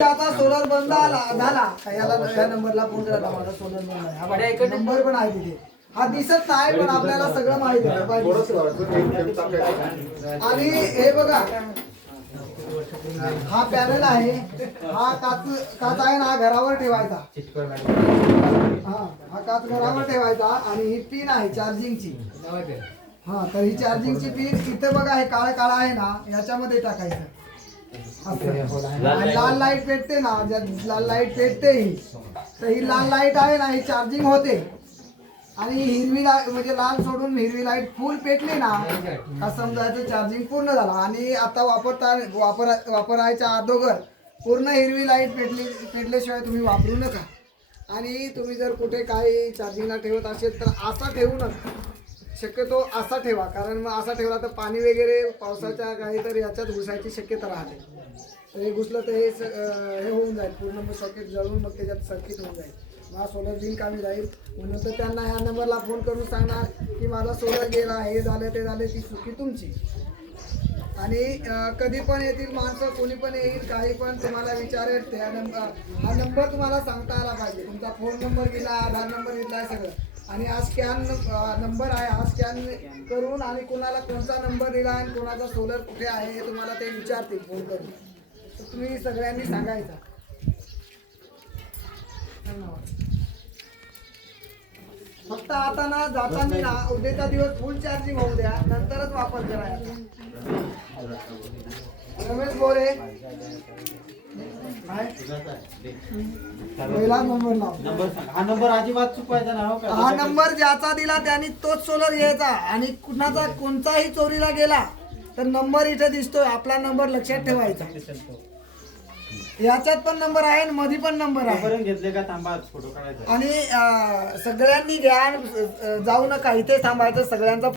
आता सोलर बंद झाला का याला या नंबरला फोन करा. माझा सोलर बंद आहे. हा नंबर पण आहे तिथे. हा दिसत नाही पण आपल्याला सगळं माहिती आहे. आणि हे बघा हा पॅनल आहे. हा काच आहे ना घरावर ठेवायचा. हा काच घरावर ठेवायचा आणि ही पिन आहे चार्जिंगची. हा तर ही चार्जिंगची पिन इथं बघा हे काळं काळं आहे ना याच्यामध्ये टाकायचं. लाल लाईट पेटते ना, लाल लाईट पेटते ही तर ही लाल लाईट आहे ना ही चार्जिंग होते आणि हिरवी लाईट म्हणजे लाल सोडून हिरवी लाईट फुल पेटली ना का समजायचं चार्जिंग पूर्ण झाला. आणि आता वापरायच्या अगोदर पूर्ण हिरवी लाईट पेटल्याशिवाय तुम्ही वापरू नका. आणि तुम्ही जर कुठे काही चार्जिंगला ठेवत असेल तर असा ठेवू नका. शक्यतो असा ठेवा, कारण मग असा ठेवला तर पाणी वगैरे पावसाच्या काहीतरी याच्यात घुसायची शक्यता राहते. तर हे घुसलं तर हे होऊन जाईल पूर्ण, मग सॉकेट जळून मग त्याच्यात सर्किट होऊन जाईल. माझा सोलर बिल कमी जाईल. नंतर त्यांना ह्या नंबरला फोन करून सांगणार की माझा सोलर गेला, हे झालं ते झालं, ती चुकी तुमची. आणि कधी पण येतील माणसं, कोणी पण येईल, काही पण तुम्हाला विचारेल हा नंबर तुम्हाला सांगता आला पाहिजे. तुमचा फोन नंबर दिला, आधार नंबर दिला सगळं. आणि हा स्कॅन नंबर आहे, हा स्कॅन करून आणि कोणाला कोणता नंबर दिला आणि कोणाचा सोलर कुठे आहे हे तुम्हाला ते विचारतील फोन करून. तर तुम्ही सगळ्यांनी सांगायचा. धन्यवाद. फक्त आता ना जाताना ना उद्याचा दिवस फुल चार्जिंग होऊ द्या, नंतरच वापर करायचा. रमेश बोरे पहिला नंबर लाव. हा नंबर अजिबात चुकवायचा ना. हा नंबर ज्याचा दिला त्यांनी तोच सोलर घ्यायचा. आणि कुणाचा कोणताही चोरीला गेला तर नंबर इथे दिसतोय, आपला नंबर लक्षात ठेवायचा. याच्यात पण नंबर आहे आणि मध्ये पण नंबर आहे. घेतले का थांबा फोटो काढायचा. आणि सगळ्यांनी घ्या, जाऊ नका इथे थांबायचं. सगळ्यांचा